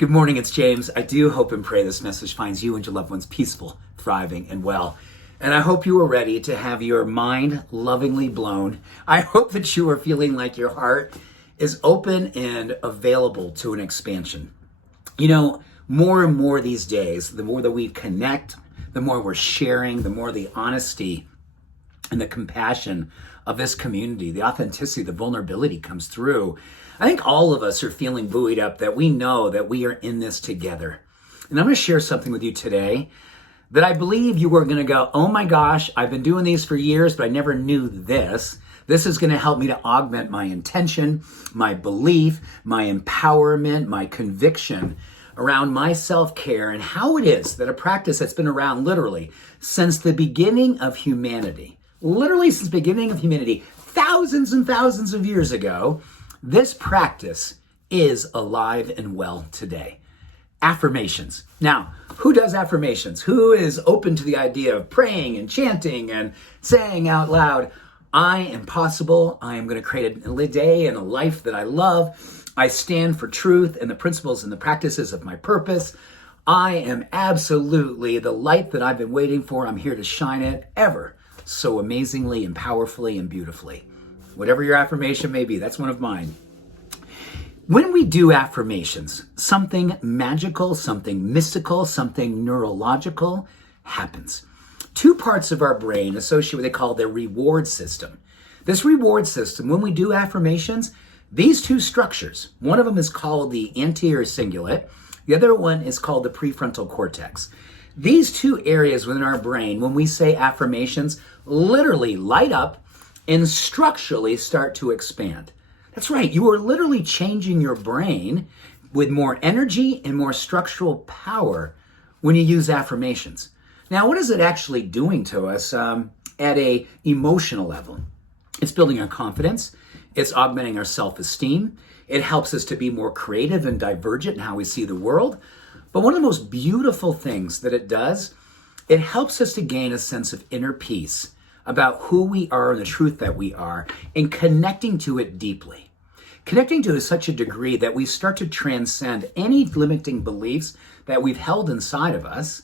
Good morning, it's James. I do hope and pray this message finds you and your loved ones peaceful, thriving, and well. And I hope you are ready to have your mind lovingly blown. I hope that you are feeling like your heart is open and available to an expansion. You know, more and more these days, the more that we connect, the more we're sharing, the more the honesty and the compassion of this community, the authenticity, the vulnerability comes through. I think all of us are feeling buoyed up that we know that we are in this together. And I'm going to share something with you today that I believe you are going to go, oh my gosh, I've been doing these for years, but I never knew this. This is going to help me to augment my intention, my belief, my empowerment, my conviction around my self-care and how it is that a practice that's been around literally since the beginning of humanity, thousands and thousands of years ago, this practice is alive and well today. Affirmations. Now, who does affirmations? Who is open to the idea of praying and chanting and saying out loud, I am possible, I am going to create a day and a life that I love, I stand for truth and the principles and the practices of my purpose, I am absolutely the light that I've been waiting for, I'm here to shine it ever so amazingly and powerfully and beautifully. Whatever your affirmation may be, that's one of mine. When we do affirmations, something magical, something mystical, something neurological happens. Two parts of our brain associate with what they call the reward system. This reward system, when we do affirmations, these two structures, one of them is called the anterior cingulate, the other one is called the prefrontal cortex. These two areas within our brain, when we say affirmations, literally light up and structurally start to expand. That's right, you are literally changing your brain with more energy and more structural power when you use affirmations. Now, what is it actually doing to us at a emotional level? It's building our confidence, it's augmenting our self-esteem, it helps us to be more creative and divergent in how we see the world. But one of the most beautiful things that it does, it helps us to gain a sense of inner peace about who we are and the truth that we are, and connecting to it deeply. Connecting to it to such a degree that we start to transcend any limiting beliefs that we've held inside of us,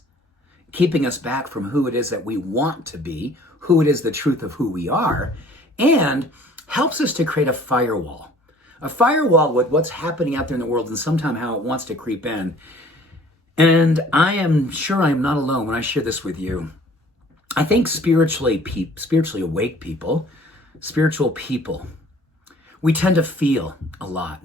keeping us back from who it is that we want to be, who it is the truth of who we are, and helps us to create a firewall. A firewall with what's happening out there in the world and sometimes how it wants to creep in. And I am sure I am not alone when I share this with you. I think spiritually awake people, spiritual people, we tend to feel a lot.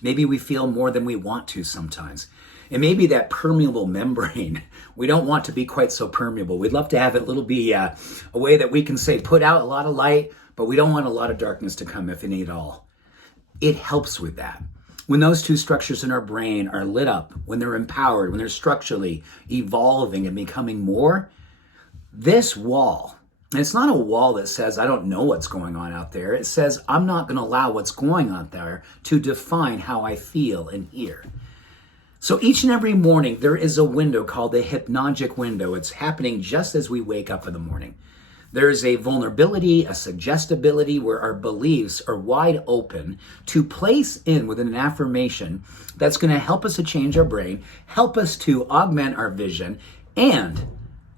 Maybe we feel more than we want to sometimes. And maybe that permeable membrane, we don't want to be quite so permeable. We'd love to have it be a way that we can say, put out a lot of light, but we don't want a lot of darkness to come if any at all. It helps with that. When those two structures in our brain are lit up, when they're empowered, when they're structurally evolving and becoming more, this wall, and it's not a wall that says, I don't know what's going on out there. It says, I'm not going to allow what's going on there to define how I feel and hear. So each and every morning, there is a window called the Hypnogic Window. It's happening just as we wake up in the morning. There is a vulnerability, a suggestibility where our beliefs are wide open to place in within an affirmation that's going to help us to change our brain, help us to augment our vision, and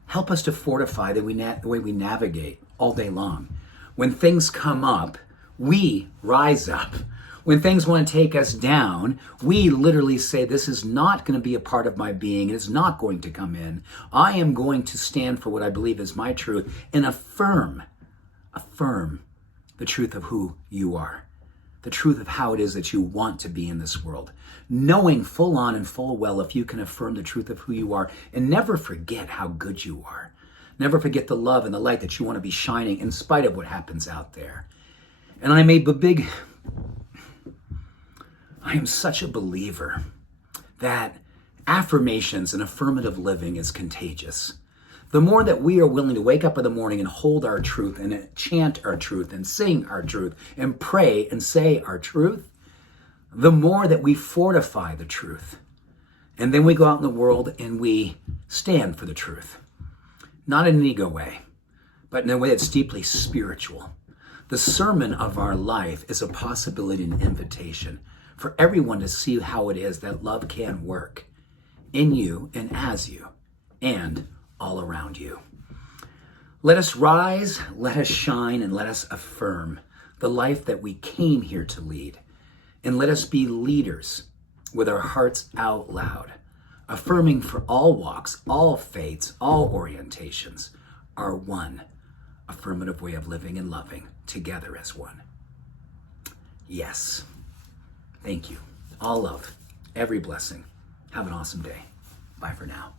help us to fortify the way we navigate all day long. When things come up, we rise up. When things want to take us down, we literally say, this is not going to be a part of my being. It is not going to come in. I am going to stand for what I believe is my truth and affirm the truth of who you are, the truth of how it is that you want to be in this world. Knowing full on and full well if you can affirm the truth of who you are and never forget how good you are. Never forget the love and the light that you want to be shining in spite of what happens out there. And I am such a believer that affirmations and affirmative living is contagious. The more that we are willing to wake up in the morning and hold our truth and chant our truth and sing our truth and pray and say our truth, the more that we fortify the truth. And then we go out in the world and we stand for the truth. Not in an ego way, but in a way that's deeply spiritual. The sermon of our life is a possibility and invitation for everyone to see how it is that love can work in you and as you and all around you. Let us rise, let us shine, and let us affirm the life that we came here to lead. And let us be leaders with our hearts out loud, affirming for all walks, all faiths, all orientations, our one affirmative way of living and loving together as one. Yes. Thank you. All love. Every blessing. Have an awesome day. Bye for now.